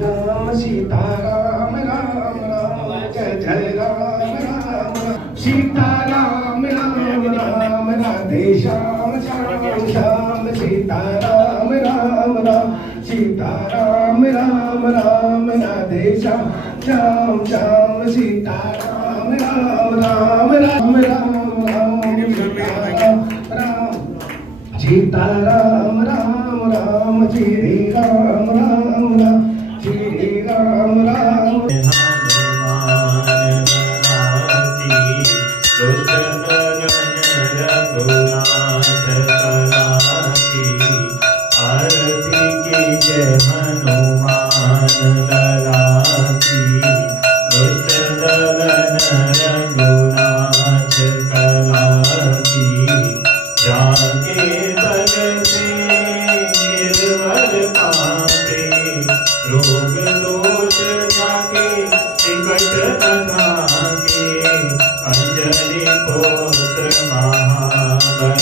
राम सीता राम राम राम जय जय राम राम सीता राम राम राम राधे श्याम श्याम श्याम सीता राम राम राम सीता राम राम राम राधे श्याम श्याम श्याम सीता राम राम राम राम राम सीता राम राम राम श्री राम राम राम श्री राम राम आरती की जय हनुमान लला की दुष्ट दलन रघुनाथ कला की जाके बल से गिरवर कांपे रोग दोष जाके निकट न भागे अंजलि पुत्र महाबलदाई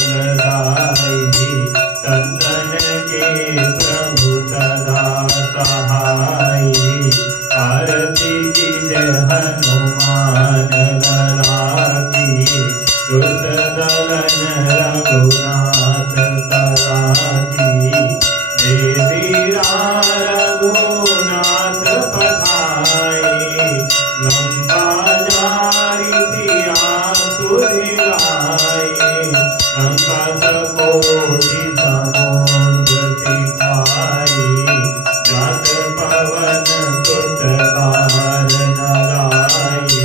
संतन के प्रभु सदा सहाय आरती की जय हनुमान लला की दुष्ट दलन रघुनाथ कला की देवी रघुनाथ पठाए लंका जारी सिया सुधिलाए लंका सकोटि समुद्र सिखाए जात पवन सुत बार नराए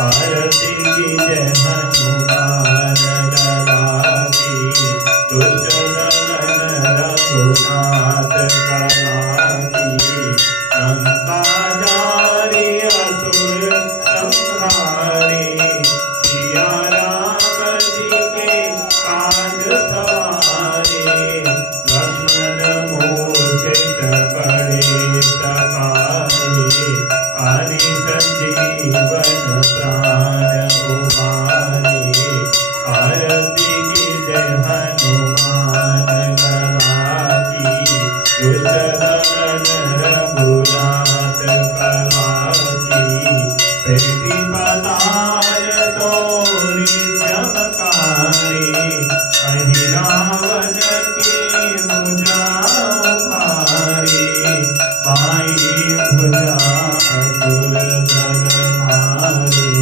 आरती की जय हनुमान लला की दुष्ट दलन रघुनाथ कला की लंका जारी असुर संहारे सिया राम जी के काज सवारे लक्ष्मण मूर्छित पड़े सकारे आदि संजीवन प्राण उबारे आरती की जय हनुमान लला की दुष्ट दलन रघुनाथ कला की प्रीति पताल तोरी चमकारे अहि रावण की भुजा उखारे बाई भुजा असुर दल मारे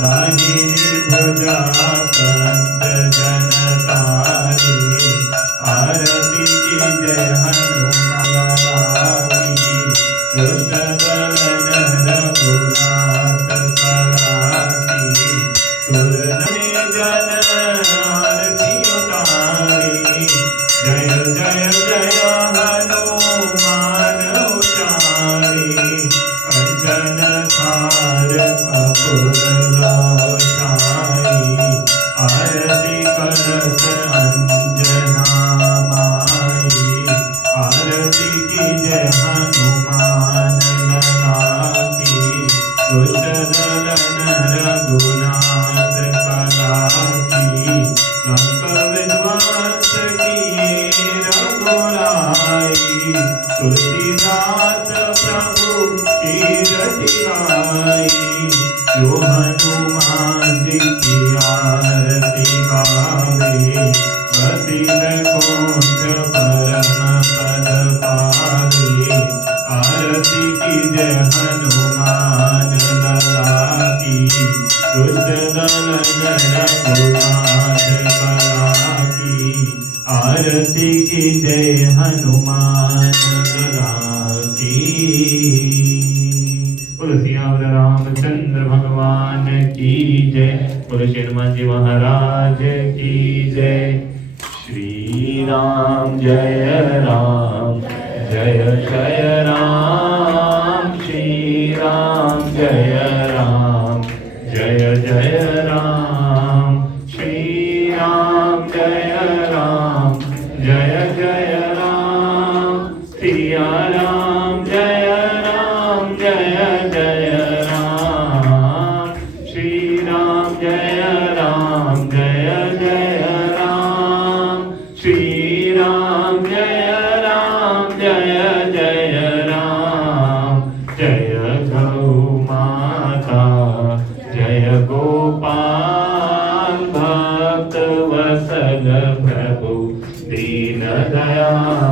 दाहिनी भुजा कंस जन तारे आरती की जय हनुमान लला की दुष्ट दलन रघुनाथ कला की सुर ने जन आरती उतारी जय जय जय हनुमान उचारी कंचन थार कपूर लोचाई आरती कलश अंजना माई आरती की जय हनुमान लला की दुष्ट दलन रघुनाथ कला की लंक विध्वंस किए रघुराई तुलसीदास प्रभु कीरति गाई जो हनुमान जी की आरती गावे बसिल कुंज परम पद पावे आरती की जय हनुमान लला की दुष्ट दलन रघुनाथ कला की आरती की जय हनुमान लला की बोलो सियावर रामचंद्र भगवान की जय बोलो हनुमान जी महाराज की जय श्री राम जय जय जय राम श्री राम जय जय जय राम श्री राम जय जय जय राम सिया राम जय जय राम श्री राम जय जय राम श्री राम जय गौ माता जय गोपाल भक्त वत्सल प्रभु दीन दयाल